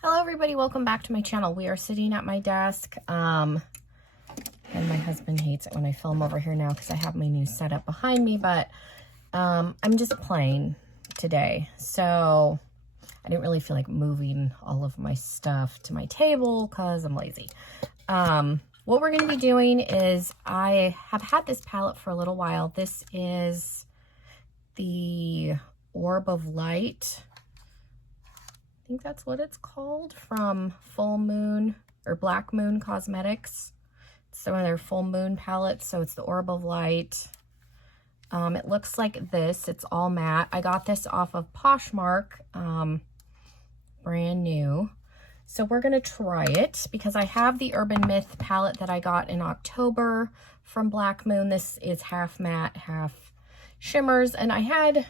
Hello everybody, welcome back to my channel. We are sitting at my desk, and my husband hates it when I film over here now because I have my new setup behind me, but I'm just playing today. So I didn't really feel like moving all of my stuff to my table because I'm lazy. What we're going to be doing is I have had this palette for a little while. This is the Orb of Light. I think that's what it's called, from Full Moon or Black Moon Cosmetics. It's one of their full moon palettes, so it's the Orb of Light. It looks like this. It's all matte. I got this off of Poshmark, brand new. So we're gonna try it because I have the Urban Myth palette that I got in October from Black Moon. This is half matte, half shimmers, and I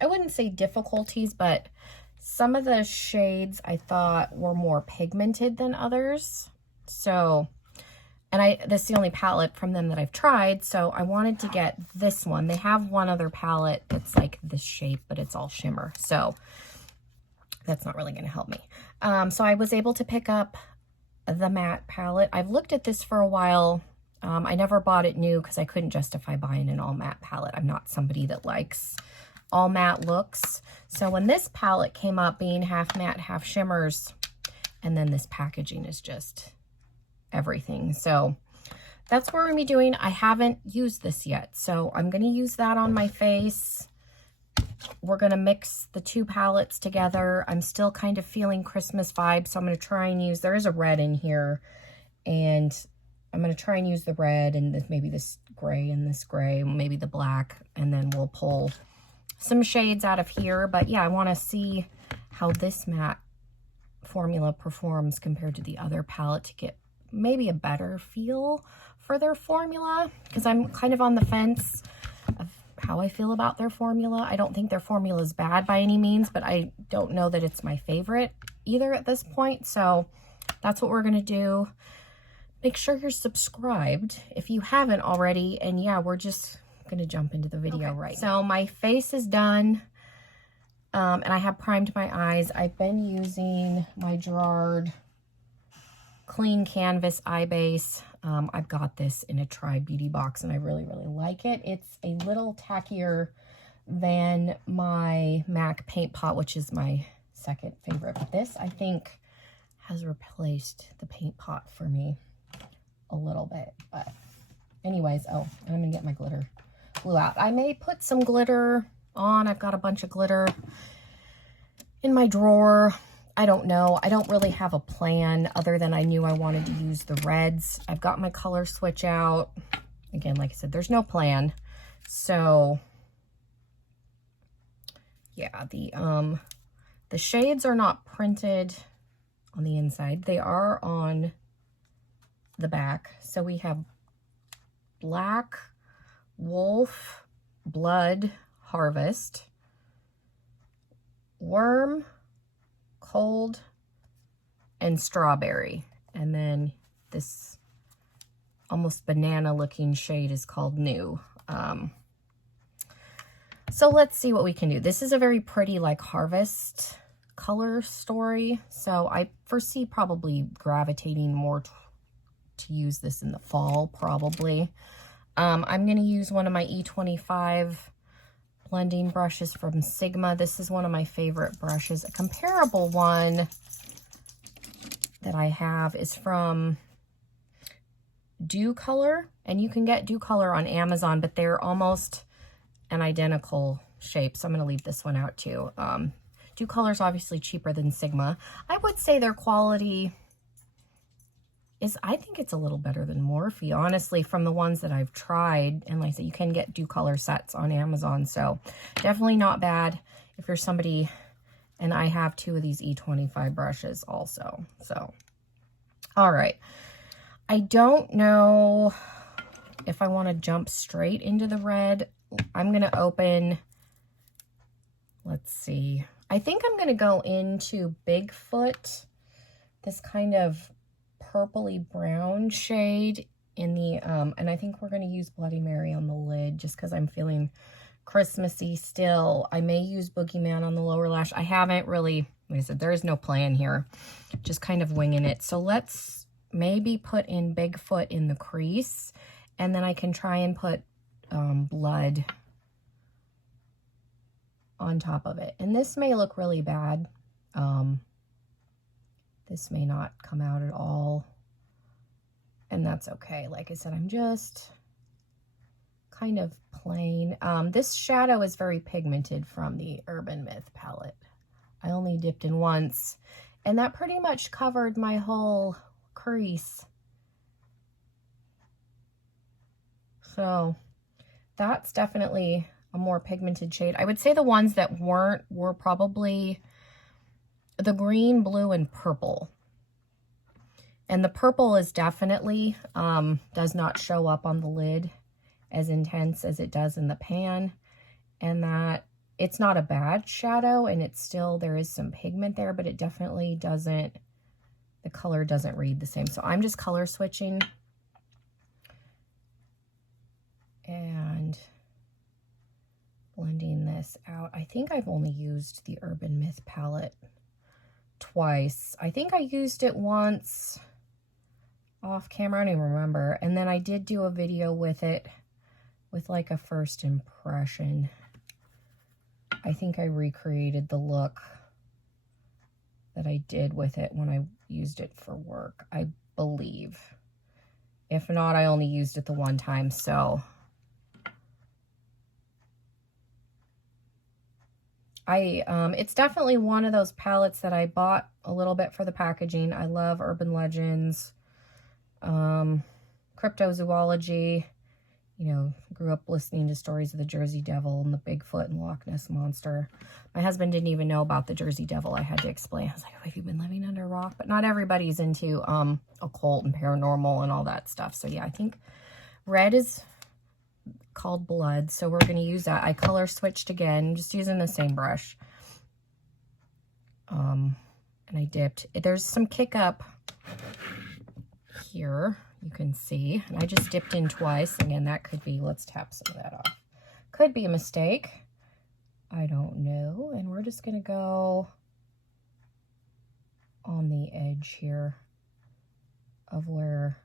wouldn't say difficulties, but some of the shades I thought were more pigmented than others. So, and this is the only palette from them that I've tried, so I wanted to get this one. They have one other palette that's like this shape, but it's all shimmer. So that's not really going to help me. So I was able to pick up the matte palette. I've looked at this for a while. I never bought it new because I couldn't justify buying an all matte palette. I'm not somebody that likes all matte looks. So when this palette came up being half matte, half shimmers, and then this packaging is just everything. So that's what we're gonna be doing. I haven't used this yet, so I'm gonna use that on my face. We're gonna mix the two palettes together. I'm still kind of feeling Christmas vibes, so I'm gonna try and use, there is a red in here, and I'm gonna try and use the red and maybe this gray and this gray, maybe the black, and then we'll pull some shades out of here. But yeah, I want to see how this matte formula performs compared to the other palette to get maybe a better feel for their formula, because I'm kind of on the fence of how I feel about their formula. I don't think their formula is bad by any means, but I don't know that it's my favorite either at this point. So that's what we're going to do. Make sure you're subscribed if you haven't already. And yeah, we're just gonna jump into the video right now. So my face is done, and I have primed my eyes. I've been using my Gerard Clean Canvas Eye Base. I've got this in a Try Beauty box, and I really like it. It's a little tackier than my MAC Paint Pot, which is my second favorite. But this, I think, has replaced the Paint Pot for me a little bit. But anyways, oh, I'm gonna get my glitter glue out. I may put some glitter on. I've got a bunch of glitter in my drawer. I don't know. I don't really have a plan other than I knew I wanted to use the reds. I've got my color switch out. Again, like I said, there's no plan. So yeah, the shades are not printed on the inside. They are on the back. So we have Black, Wolf, Blood, Harvest, Worm, Cold, and Strawberry. And then this almost banana looking shade is called New. So let's see what we can do. This is a very pretty like harvest color story. So I foresee probably gravitating more to use this in the fall probably. I'm going to use one of my E25 blending brushes from Sigma. This is one of my favorite brushes. A comparable one that I have is from Dew Color, and you can get Dew Color on Amazon, but they're almost an identical shape, so I'm going to leave this one out too. Dew Color is obviously cheaper than Sigma. I would say their quality is, I think it's a little better than Morphe, honestly, from the ones that I've tried. And like I said, you can get Dew Color sets on Amazon, so definitely not bad if you're somebody. And I have two of these E25 brushes also. So, all right. I don't know if I want to jump straight into the red. I'm going to open, let's see. I think I'm going to go into Bigfoot, this kind of purpley brown shade in the, and I think we're going to use Bloody Mary on the lid just because I'm feeling Christmassy still. I may use Boogeyman on the lower lash. I haven't really like I said, there is no plan here. Just kind of winging it. So let's maybe put in Bigfoot in the crease, and then I can try and put blood on top of it. And this may look really bad. This may not come out at all, and that's okay. Like I said, I'm just kind of plain. This shadow is very pigmented from the Urban Myth palette. I only dipped in once, and that pretty much covered my whole crease. So that's definitely a more pigmented shade. I would say the ones that weren't were probably the green, blue, and purple. And the purple is definitely, does not show up on the lid as intense as it does in the pan. And that it's not a bad shadow, and it's still, there is some pigment there, but it definitely doesn't, the color doesn't read the same. So I'm just color switching and blending this out. I think I've only used the Urban Myth palette twice. I think I used it once off camera, I don't even remember. And then I did do a video with it with like a first impression. I think I recreated the look that I did with it when I used it for work, I believe. If not, I only used it the one time, so it's definitely one of those palettes that I bought a little bit for the packaging. I love Urban Legends, cryptozoology. You know, grew up listening to stories of the Jersey Devil and the Bigfoot and Loch Ness Monster. My husband didn't even know about the Jersey Devil. I had to explain. I was like, oh, have you been living under a rock? But not everybody's into occult and paranormal and all that stuff. So yeah, I think red is called blood, so we're going to use that. I color switched again, just using the same brush. And I dipped. There's some kick up here, you can see. And I just dipped in twice. Again, that could be, let's tap some of that off. Could be a mistake. I don't know. And we're just going to go on the edge here of where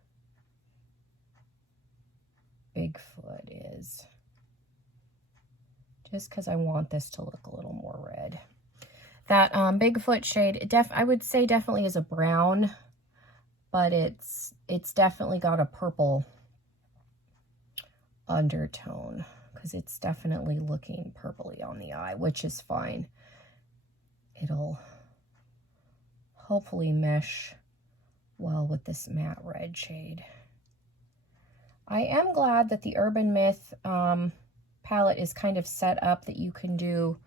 Bigfoot is, just because I want this to look a little more red. That Bigfoot shade, I would say definitely is a brown, but it's definitely got a purple undertone, because it's definitely looking purpley on the eye, which is fine. It'll hopefully mesh well with this matte red shade. I am glad that the Urban Myth palette is kind of set up that you can do,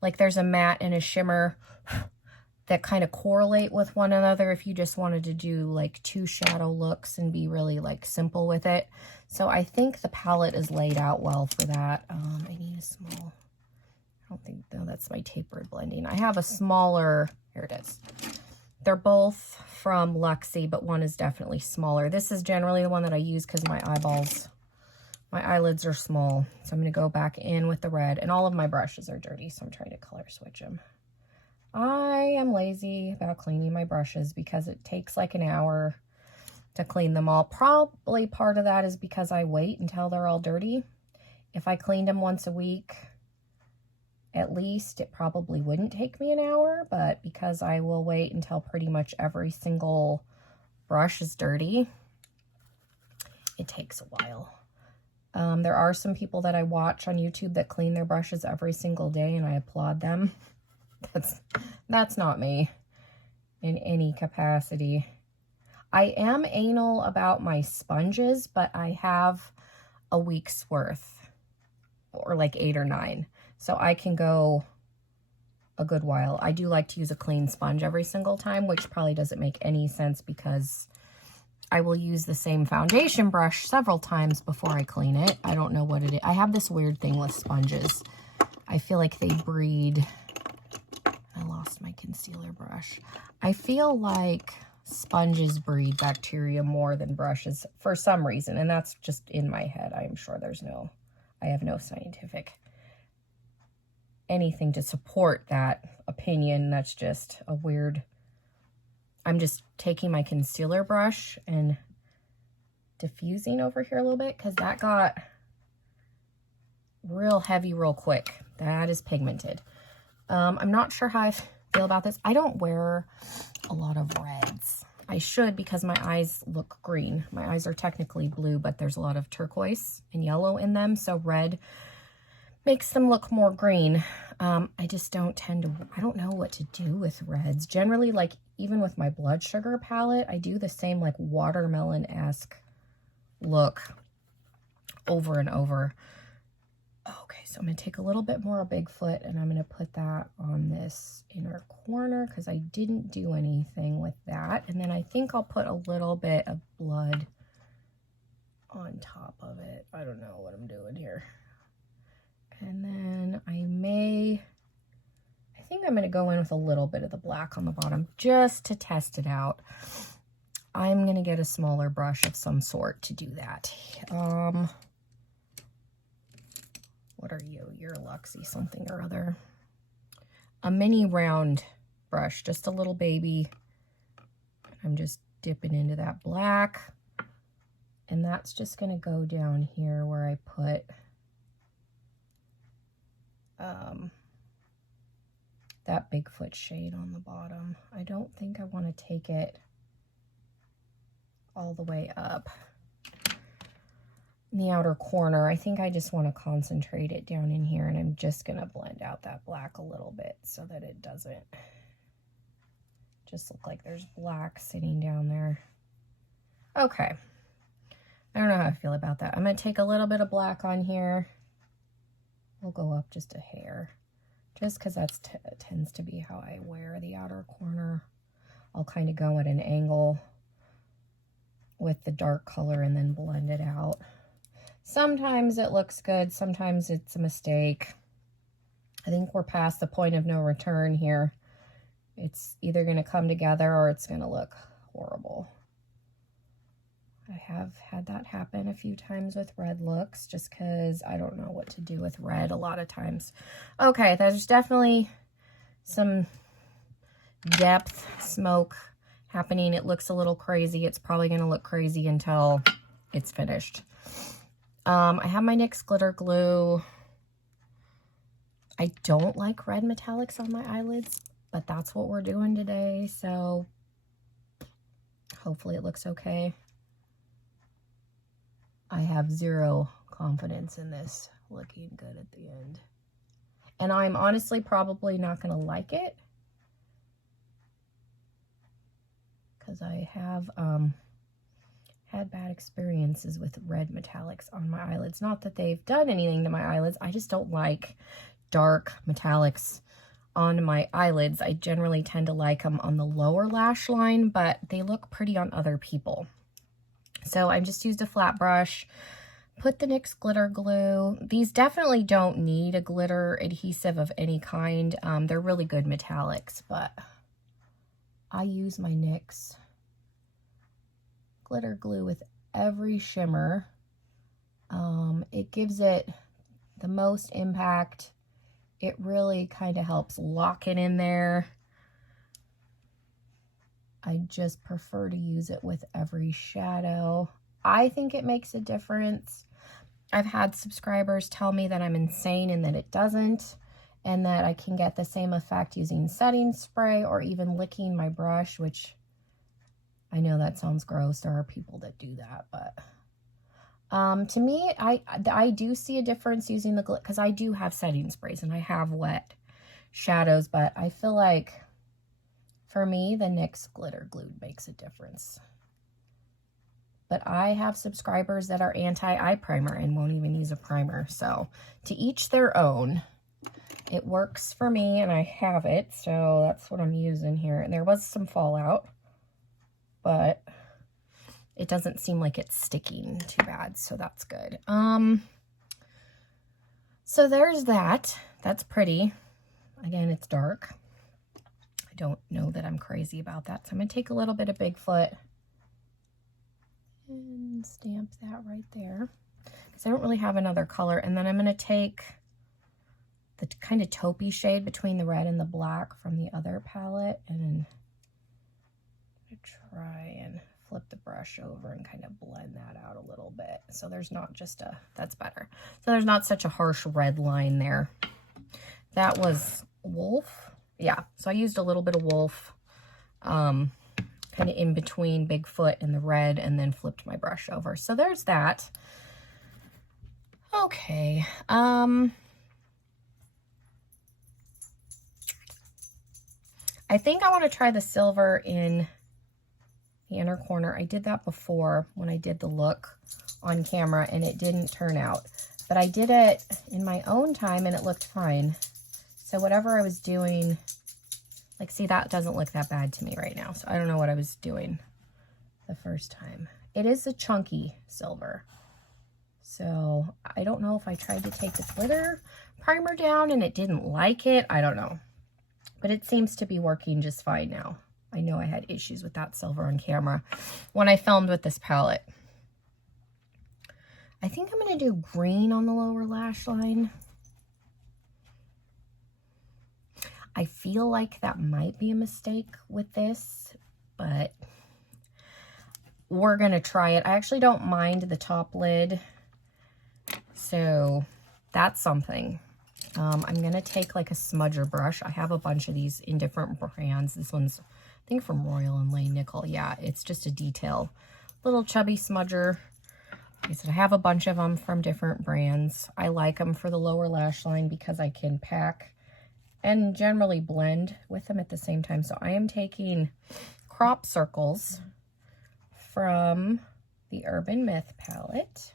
like there's a matte and a shimmer that kind of correlate with one another if you just wanted to do like two shadow looks and be really like simple with it. So I think the palette is laid out well for that. I need a small, I don't think, no, that's my tapered blending. I have a smaller, here it is. They're both from Luxie, but one is definitely smaller. This is generally the one that I use because my eyelids are small. So I'm going to go back in with the red, and all of my brushes are dirty, so I'm trying to color switch them. I am lazy about cleaning my brushes because it takes like an hour to clean them all. Probably part of that is because I wait until they're all dirty. If I cleaned them once a week, at least, it probably wouldn't take me an hour, but because I will wait until pretty much every single brush is dirty, it takes a while. There are some people that I watch on YouTube that clean their brushes every single day, and I applaud them. That's not me in any capacity. I am anal about my sponges, but I have a week's worth, or like 8 or 9. So I can go a good while. I do like to use a clean sponge every single time, which probably doesn't make any sense because I will use the same foundation brush several times before I clean it. I don't know what it is. I have this weird thing with sponges. I feel like they breed. I lost my concealer brush. I feel like sponges breed bacteria more than brushes for some reason, and that's just in my head. I'm sure I have no scientific anything to support that opinion. That's just a weird... I'm just taking my concealer brush and diffusing over here a little bit because that got real heavy real quick. That is pigmented. I'm not sure how I feel about this. I don't wear a lot of reds. I should because my eyes look green. My eyes are technically blue, but there's a lot of turquoise and yellow in them, so red makes them look more green. I just don't tend to, I don't know what to do with reds. Generally, like even with my blood sugar palette, I do the same like watermelon-esque look over and over. Okay, so I'm going to take a little bit more of Bigfoot and I'm going to put that on this inner corner because I didn't do anything with that. And then I think I'll put a little bit of blood on top of it. I don't know what I'm doing here. And then I think I'm going to go in with a little bit of the black on the bottom just to test it out. I'm going to get a smaller brush of some sort to do that. What are you? You're Luxie something or other. A mini round brush, just a little baby. I'm just dipping into that black. And that's just going to go down here where I put that Bigfoot shade on the bottom. I don't think I want to take it all the way up in the outer corner. I think I just want to concentrate it down in here, and I'm just going to blend out that black a little bit so that it doesn't just look like there's black sitting down there. Okay. I don't know how I feel about that. I'm going to take a little bit of black on here. We'll go up just a hair, just because that tends to be how I wear the outer corner. I'll kind of go at an angle with the dark color and then blend it out. Sometimes it looks good, sometimes it's a mistake. I think we're past the point of no return here. It's either going to come together or it's going to look horrible. I have had that happen a few times with red looks just because I don't know what to do with red a lot of times. Okay, there's definitely some depth smoke happening. It looks a little crazy. It's probably going to look crazy until it's finished. I have my NYX Glitter Glue. I don't like red metallics on my eyelids, but that's what we're doing today, so hopefully it looks okay. I have zero confidence in this looking good at the end. And I'm honestly probably not going to like it because I have had bad experiences with red metallics on my eyelids. Not that they've done anything to my eyelids. I just don't like dark metallics on my eyelids. I generally tend to like them on the lower lash line, but they look pretty on other people. So I just used a flat brush, put the NYX Glitter Glue. These definitely don't need a glitter adhesive of any kind. They're really good metallics, but I use my NYX Glitter Glue with every shimmer. It gives it the most impact. It really kind of helps lock it in there. I just prefer to use it with every shadow. I think it makes a difference. I've had subscribers tell me that I'm insane and that it doesn't, and that I can get the same effect using setting spray or even licking my brush, which I know that sounds gross. There are people that do that, but to me, I do see a difference using the glitter, because I do have setting sprays and I have wet shadows, but I feel like for me, the NYX Glitter Glue makes a difference. But I have subscribers that are anti-eye primer and won't even use a primer. So to each their own. It works for me and I have it. So that's what I'm using here. And there was some fallout, but it doesn't seem like it's sticking too bad. So that's good. So there's that. That's pretty. Again, it's dark. I don't know that I'm crazy about that. So I'm going to take a little bit of Bigfoot and stamp that right there because I don't really have another color. And then I'm going to take the kind of taupey shade between the red and the black from the other palette. And then I'm gonna try and flip the brush over and kind of blend that out a little bit. So there's not just a, that's better. So there's not such a harsh red line there. That was Wolf. Yeah, so I used a little bit of Wolf, kind of in between Bigfoot and the red, and then flipped my brush over. So there's that. Okay. I think I want to try the silver in the inner corner. I did that before when I did the look on camera, and it didn't turn out. But I did it in my own time, and it looked fine. So whatever I was doing, like, see, that doesn't look that bad to me right now. So I don't know what I was doing the first time. It is a chunky silver. So I don't know if I tried to take the glitter primer down and it didn't like it. I don't know. But it seems to be working just fine now. I know I had issues with that silver on camera when I filmed with this palette. I think I'm going to do green on the lower lash line. I feel like that might be a mistake with this, but we're going to try it. I actually don't mind the top lid, so that's something. I'm going to take like a smudger brush. I have a bunch of these in different brands. This one's, I think, from Royal and Lane Nickel. Yeah, it's just a detail. Little chubby smudger. Like I said, I have a bunch of them from different brands. I like them for the lower lash line because I can pack and generally blend with them at the same time. So I am taking Crop Circles from the Urban Myth palette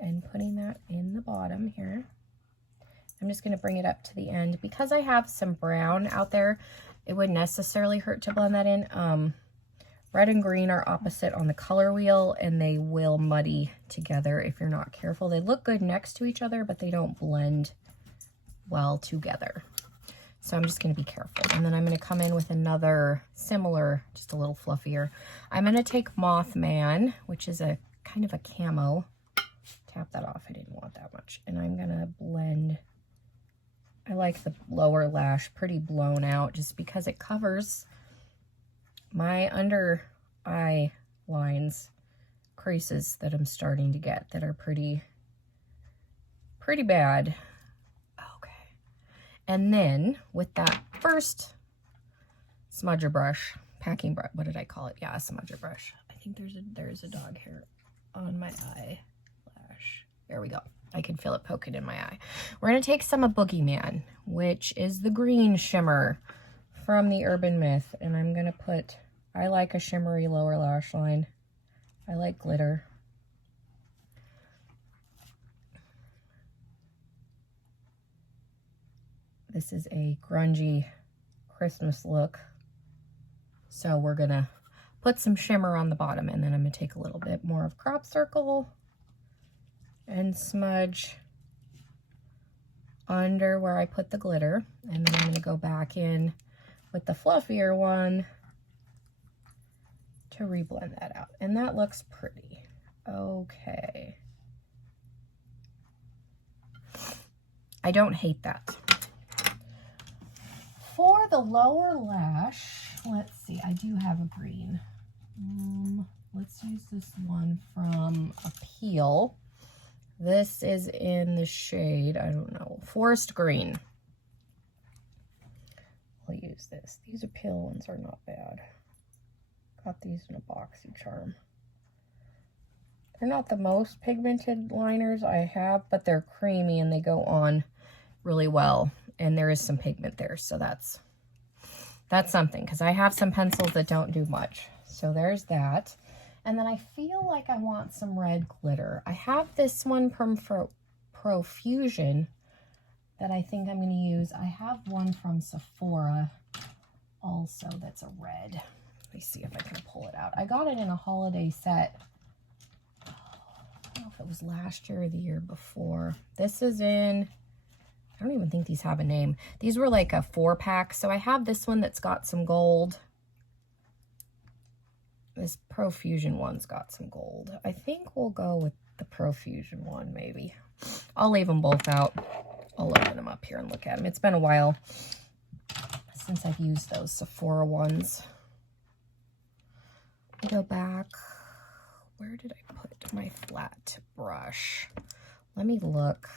and putting that in the bottom here. I'm just going to bring it up to the end. Because I have some brown out there, it wouldn't necessarily hurt to blend that in. Red and green are opposite on the color wheel, and they will muddy together if you're not careful. They look good next to each other, but they don't blend well together. So I'm just going to be careful. And then I'm going to come in with another similar, just a little fluffier. I'm going to take Mothman, which is a kind of a camo. Tap that off. I didn't want that much. And I'm going to blend. I like the lower lash pretty blown out just because it covers my under eye lines, creases that I'm starting to get that are pretty bad. Okay. And then with that first smudger brush, packing brush, what did I call it? Yeah, a smudger brush. I think there's a dog hair on my eyelash. There we go. I can feel it poking in my eye. We're going to take some of Boogeyman, which is the green shimmer from the Urban Myth, and I'm going to put, I like a shimmery lower lash line. I like glitter. This is a grungy Christmas look. So we're going to put some shimmer on the bottom, and then I'm going to take a little bit more of Crop Circle and smudge under where I put the glitter. And then I'm going to go back in with the fluffier one to reblend that out. And that looks pretty. Okay. I don't hate that. For the lower lash, let's see, I do have a green. Let's use this one from Appeal. This is in the shade, I don't know, Forest Green. I'll use this. These Appeal ones are not bad. Got these in a boxy charm. They're not the most pigmented liners I have, but they're creamy and they go on really well. And there is some pigment there, so that's something, because I have some pencils that don't do much. So there's that. And then I feel like I want some red glitter. I have this one from Profusion that I think I'm going to use. I have one from Sephora also that's a red. Let me see if I can pull it out. I got it in a holiday set. I don't know if it was last year or the year before. This is in, I don't even think these have a name. These were like a 4-pack. So I have this one that's got some gold. This Profusion one's got some gold. I think we'll go with the Profusion one, maybe. I'll leave them both out. I'll open them up here and look at them. It's been a while since I've used those Sephora ones. Go back. Where did I put my flat brush? Let me look.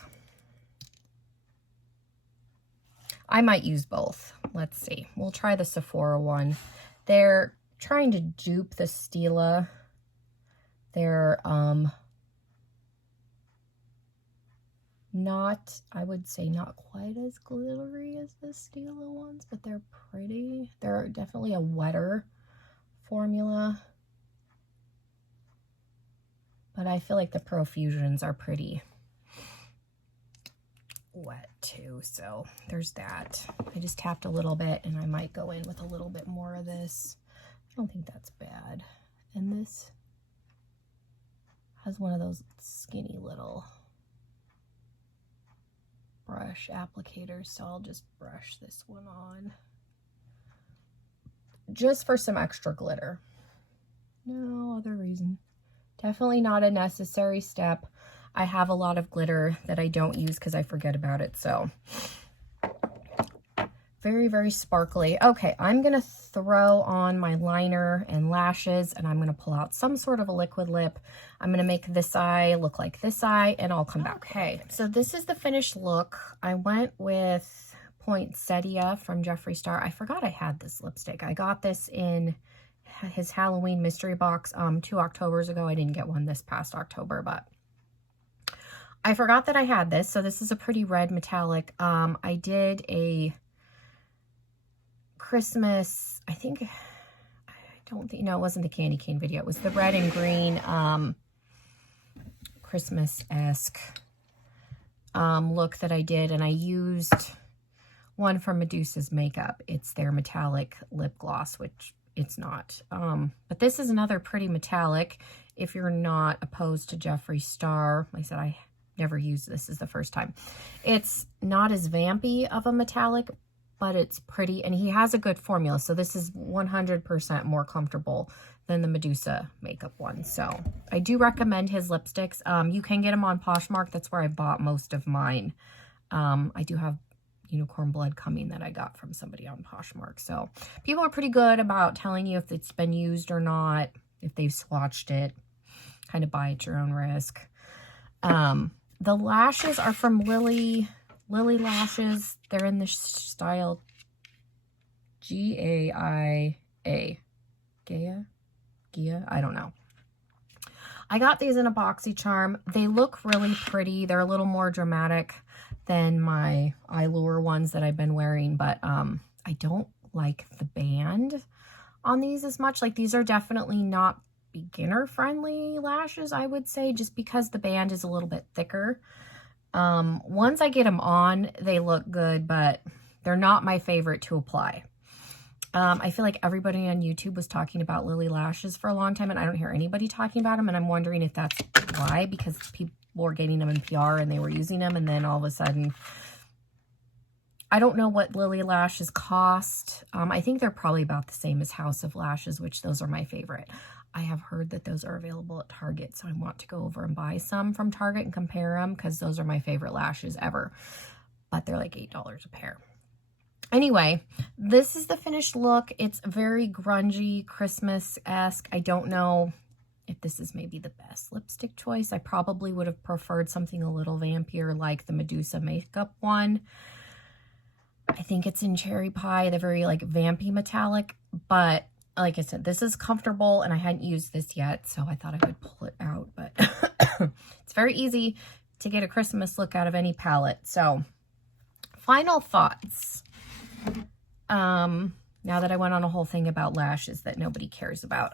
I might use both. Let's see. We'll try the Sephora one. They're trying to dupe the Stila. They're not, I would say, not quite as glittery as the Stila ones, but they're pretty. They're definitely a wetter formula. But I feel like the Profusions are pretty wet too, so there's that. I just tapped a little bit, and I might go in with a little bit more of this. I don't think that's bad. And this has one of those skinny little brush applicators, so I'll just brush this one on just for some extra glitter. No other reason. Definitely not a necessary step. I have a lot of glitter that I don't use because I forget about it, so very, very sparkly. Okay, I'm gonna throw on my liner and lashes, and I'm gonna pull out some sort of a liquid lip. I'm gonna make this eye look like this eye, and I'll come back. Okay, so this is the finished look. I went with Poinsettia from Jeffree Star. I forgot I had this lipstick. I got this in his Halloween mystery box 2 Octobers ago. I didn't get one this past October, but I forgot that I had this. So this is a pretty red metallic. I did a Christmas, I don't think, no, it wasn't the candy cane video. It was the red and green Christmas-esque look that I did, and I used one from Medusa's Makeup. It's their metallic lip gloss, which it's not. But this is another pretty metallic if you're not opposed to Jeffree Star. Like I said, I never used this. Is the first time. It's not as vampy of a metallic, but it's pretty, and he has a good formula. So this is 100% more comfortable than the Medusa Makeup one. So I do recommend his lipsticks. You can get them on Poshmark. That's where I bought most of mine. I do have Unicorn Blood coming that I got from somebody on Poshmark. So people are pretty good about telling you if it's been used or not, if they've swatched it. Kind of buy at your own risk. The lashes are from Lily Lashes. They're in the style G-A-I-A. Gia? I don't know. I got these in a BoxyCharm. They look really pretty. They're a little more dramatic than my Allure ones that I've been wearing, but I don't like the band on these as much. Like, these are definitely not beginner-friendly lashes, I would say, just because the band is a little bit thicker. Once I get them on, they look good, but they're not my favorite to apply. I feel like everybody on YouTube was talking about Lily Lashes for a long time, and I don't hear anybody talking about them, and I'm wondering if that's why, because people were getting them in PR and they were using them, and then all of a sudden, I don't know what Lily Lashes cost. I think they're probably about the same as House of Lashes, which those are my favorite. I have heard that those are available at Target, so I want to go over and buy some from Target and compare them, because those are my favorite lashes ever. But they're like $8 a pair. Anyway, this is the finished look. It's very grungy, Christmas-esque. I don't know if this is maybe the best lipstick choice. I probably would have preferred something a little vampier like the Medusa Makeup one. I think it's in Cherry Pie, the very like vampy metallic, but like I said, this is comfortable, and I hadn't used this yet, so I thought I would pull it out, but it's very easy to get a Christmas look out of any palette. So, final thoughts. Now that I went on a whole thing about lashes that nobody cares about.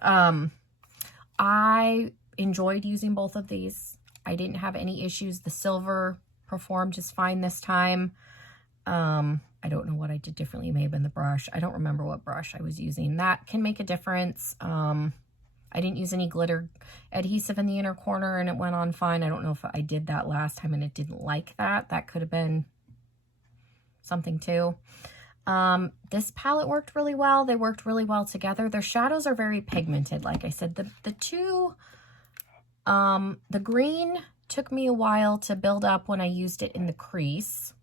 I enjoyed using both of these. I didn't have any issues. The silver performed just fine this time. I don't know what I did differently. It may have been the brush. I don't remember what brush I was using. That can make a difference. I didn't use any glitter adhesive in the inner corner, and it went on fine. I don't know if I did that last time and it didn't like that. That could have been something too. This palette worked really well. They worked really well together. Their shadows are very pigmented. Like I said, the green took me a while to build up when I used it in the crease.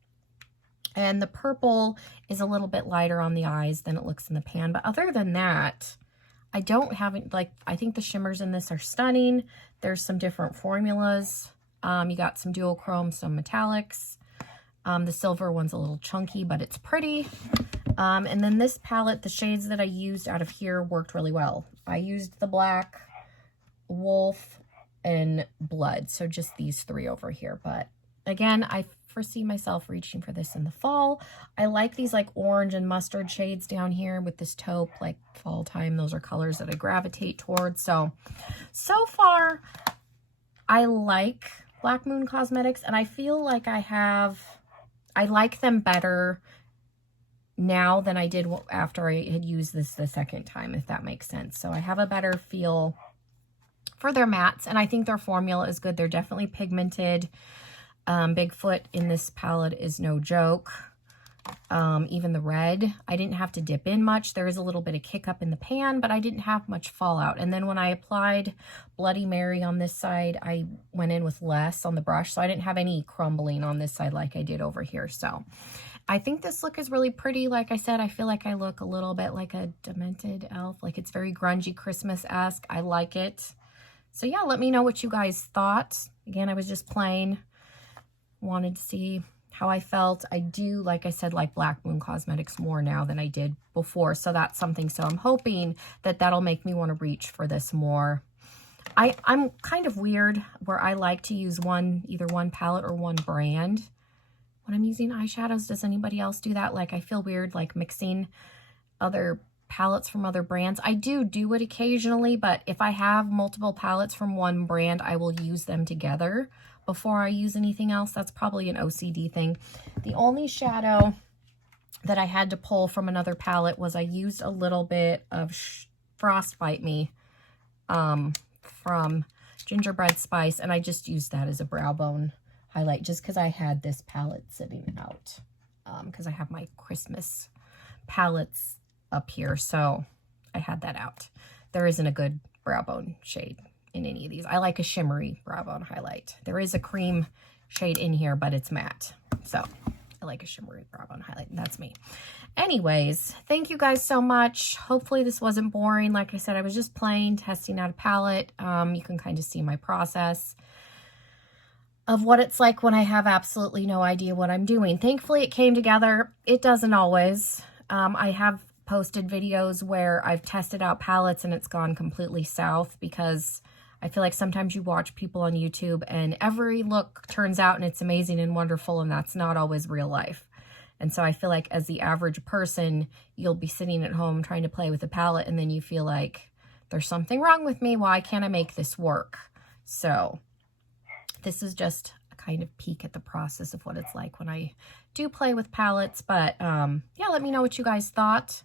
And the purple is a little bit lighter on the eyes than it looks in the pan. But other than that, I don't have it, like, I think the shimmers in this are stunning. There's some different formulas. You got some duochrome, some metallics. The silver one's a little chunky, but it's pretty. And then this palette, the shades that I used out of here worked really well. I used the black, wolf, and blood. So just these three over here. But again, I foresee myself reaching for this in the fall. I like these like orange and mustard shades down here with this taupe, like fall time. Those are colors that I gravitate towards. So far, I like Black Moon Cosmetics, and I feel like I like them better now than I did after I had used this the second time, if that makes sense. So I have a better feel for their mattes, and I think their formula is good. They're definitely pigmented. Bigfoot in this palette is no joke. Even the red, I didn't have to dip in much. There is a little bit of kick up in the pan, but I didn't have much fallout. And then when I applied Bloody Mary on this side, I went in with less on the brush, so I didn't have any crumbling on this side like I did over here. So I think this look is really pretty. Like I said, I feel like I look a little bit like a demented elf. Like, it's very grungy, Christmas-esque. I like it. So yeah, let me know what you guys thought. Again, I was just playing. Wanted to see how I felt. I do, like I said, like Black Moon Cosmetics more now than I did before. So that's something. So I'm hoping that that'll make me want to reach for this more. I'm kind of weird where I like to use either one palette or one brand when I'm using eyeshadows. Does anybody else do that? Like, I feel weird like mixing other palettes from other brands. I do it occasionally, but if I have multiple palettes from one brand, I will use them together before I use anything else. That's probably an OCD thing. The only shadow that I had to pull from another palette was I used a little bit of Frostbite Me from Gingerbread Spice, and I just used that as a brow bone highlight just because I had this palette sitting out because I have my Christmas palettes up here, so I had that out. There isn't a good brow bone shade in any of these. I like a shimmery brow bone highlight. There is a cream shade in here, but it's matte. So I like a shimmery brow bone highlight, and that's me. Anyways, thank you guys so much. Hopefully this wasn't boring. Like I said, I was just playing, testing out a palette. You can kind of see my process of what it's like when I have absolutely no idea what I'm doing. Thankfully, it came together. It doesn't always. I have posted videos where I've tested out palettes and it's gone completely south, because I feel like sometimes you watch people on YouTube and every look turns out and it's amazing and wonderful, and that's not always real life. And so I feel like as the average person, you'll be sitting at home trying to play with a palette, and then you feel like there's something wrong with me. Why can't I make this work? So this is just a kind of peek at the process of what it's like when I do play with palettes. But yeah, let me know what you guys thought.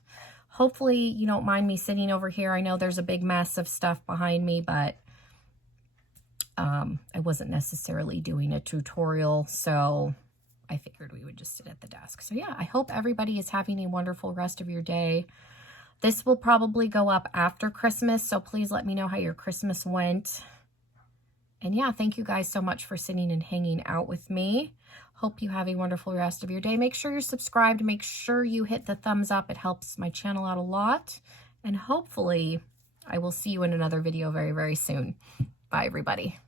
Hopefully you don't mind me sitting over here. I know there's a big mess of stuff behind me, but I wasn't necessarily doing a tutorial, so I figured we would just sit at the desk. So yeah, I hope everybody is having a wonderful rest of your day. This will probably go up after Christmas, so please let me know how your Christmas went. And yeah, thank you guys so much for sitting and hanging out with me. Hope you have a wonderful rest of your day. Make sure you're subscribed. Make sure you hit the thumbs up. It helps my channel out a lot. And hopefully I will see you in another video very, very soon. Bye, everybody.